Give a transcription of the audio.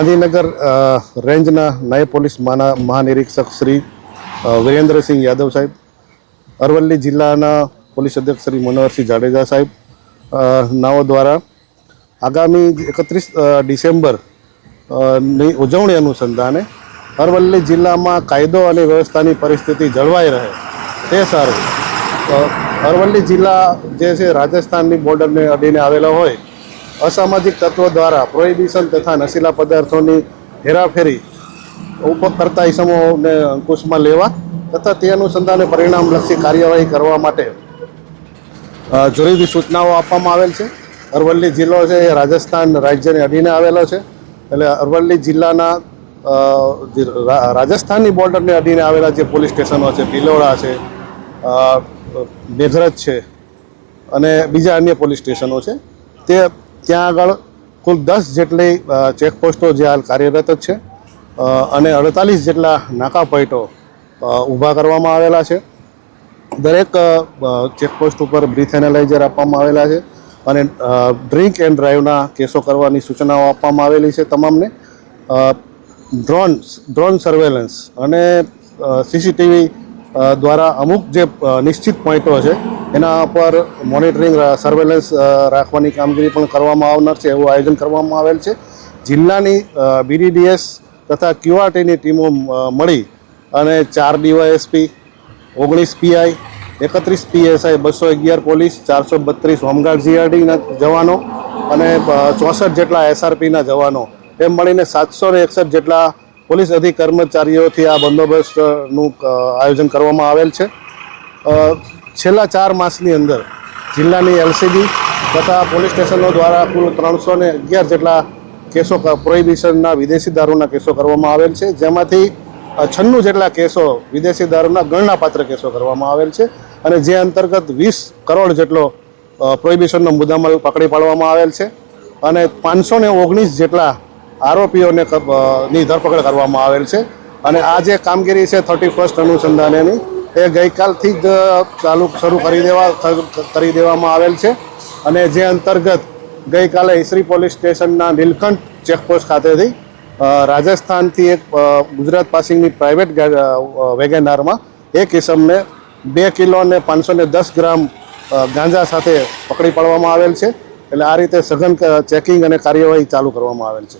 ગાંધીનગર રેન્જના નાયબ પોલીસ મહાનિરીક્ષક શ્રી વિરેન્દ્રસિંહ યાદવ સાહેબ, અરવલ્લી જિલ્લાના પોલીસ અધ્યક્ષ શ્રી મનોહરસિંહ જાડેજા સાહેબ નાઓ દ્વારા આગામી એકત્રીસ ડિસેમ્બરની ઉજવણી અનુસંધાને અરવલ્લી જિલ્લામાં કાયદો અને વ્યવસ્થાની પરિસ્થિતિ જળવાઈ રહે તે સારું. અરવલ્લી જિલ્લા જે છે, રાજસ્થાનની બોર્ડરને અડીને આવેલો હોય અસામાજિક તત્વો દ્વારા પ્રોહિબિશન તથા નશીલા પદાર્થોની હેરાફેરી કરતા ઇસમોને અંકુશમાં લેવા તથા તે અનુસંધાને પરિણામલક્ષી કાર્યવાહી કરવા માટે જરૂરી સૂચનાઓ આપવામાં આવેલ છે. અરવલ્લી જિલ્લો છે, એ રાજસ્થાન રાજ્યને અડીને આવેલો છે. એટલે અરવલ્લી જિલ્લાના રાજસ્થાનની બોર્ડરને અડીને આવેલા જે પોલીસ સ્ટેશનો છે, ભિલોડા છે મેઘરજ છે અને બીજા અન્ય પોલીસ સ્ટેશનો છે, તે ત્યાં આગળ કુલ દસ જેટલી ચેકપોસ્ટો જે હાલ કાર્યરત જ છે. અને અડતાલીસ જેટલા નાકા પોઈન્ટો ઊભા કરવામાં આવેલા છે. દરેક ચેકપોસ્ટ ઉપર બ્રીથ એનાલાઇઝર આપવામાં આવેલા છે અને ડ્રિંક એન્ડ ડ્રાઈવના કેસો કરવાની સૂચનાઓ આપવામાં આવેલી છે તમામને. ડ્રોન ડ્રોન સર્વેલન્સ અને સીસીટીવી દ્વારા અમુક જે નિશ્ચિત પોઈન્ટો છે, એના પર મોનિટરિંગ સર્વેલન્સ રાખવાની કામગીરી પણ કરવામાં આવનાર છે, એવું આયોજન કરવામાં આવેલ છે. જિલ્લાની બીડીડીએસ તથા ક્યુઆરટીની ટીમો મળી અને ચાર ડીવાયએસપી ઓગણીસ પીઆઈ એકત્રીસ પીએસઆઈ બસો અગિયાર પોલીસ, ચારસો બત્રીસ હોમગાર્ડ જીઆરડીના જવાનો અને ચોસઠ જેટલા એસઆરપીના જવાનો. એમ મળીને સાતસો ને એકસઠ જેટલા પોલીસ અધિક કર્મચારીઓથી આ બંદોબસ્તનું આયોજન કરવામાં આવેલ છે. છેલ્લા ચાર માસની અંદર જિલ્લાની એલસીબી તથા પોલીસ સ્ટેશનો દ્વારા કુલ ત્રણસો ને અગિયાર જેટલા કેસો પ્રોહિબિશનના વિદેશી દારૂના કેસો કરવામાં આવેલ છે. જેમાંથી છન્નું જેટલા કેસો વિદેશી દારૂના ગણનાપાત્ર કેસો કરવામાં આવેલ છે અને જે અંતર્ગત વીસ કરોડ જેટલો પ્રોહિબિશનનો મુદ્દામાલ પકડી પાડવામાં આવેલ છે. અને પાંચસો ઓગણીસ જેટલા આરોપીઓને ની ધરપકડ કરવામાં આવેલ છે. અને આ જે કામગીરી છે થર્ટી ફર્સ્ટ અનુસંધાનેની એ ગઈકાલથી જ ચાલુ શરૂ કરી દેવા કરી દેવામાં આવેલ છે. અને જે અંતર્ગત ગઈકાલે ઈસરી પોલીસ સ્ટેશનના નીલકંઠ ચેકપોસ્ટ ખાતેથી રાજસ્થાનથી એક ગુજરાત પાસિંગની પ્રાઇવેટ વેગેનારમાં એક કિસમને બે કિલો અને પાંચસો દસ ગ્રામ ગાંજા સાથે પકડી પાડવામાં આવેલ છે. એટલે આ રીતે સઘન ચેકિંગ અને કાર્યવાહી ચાલુ કરવામાં આવેલ છે.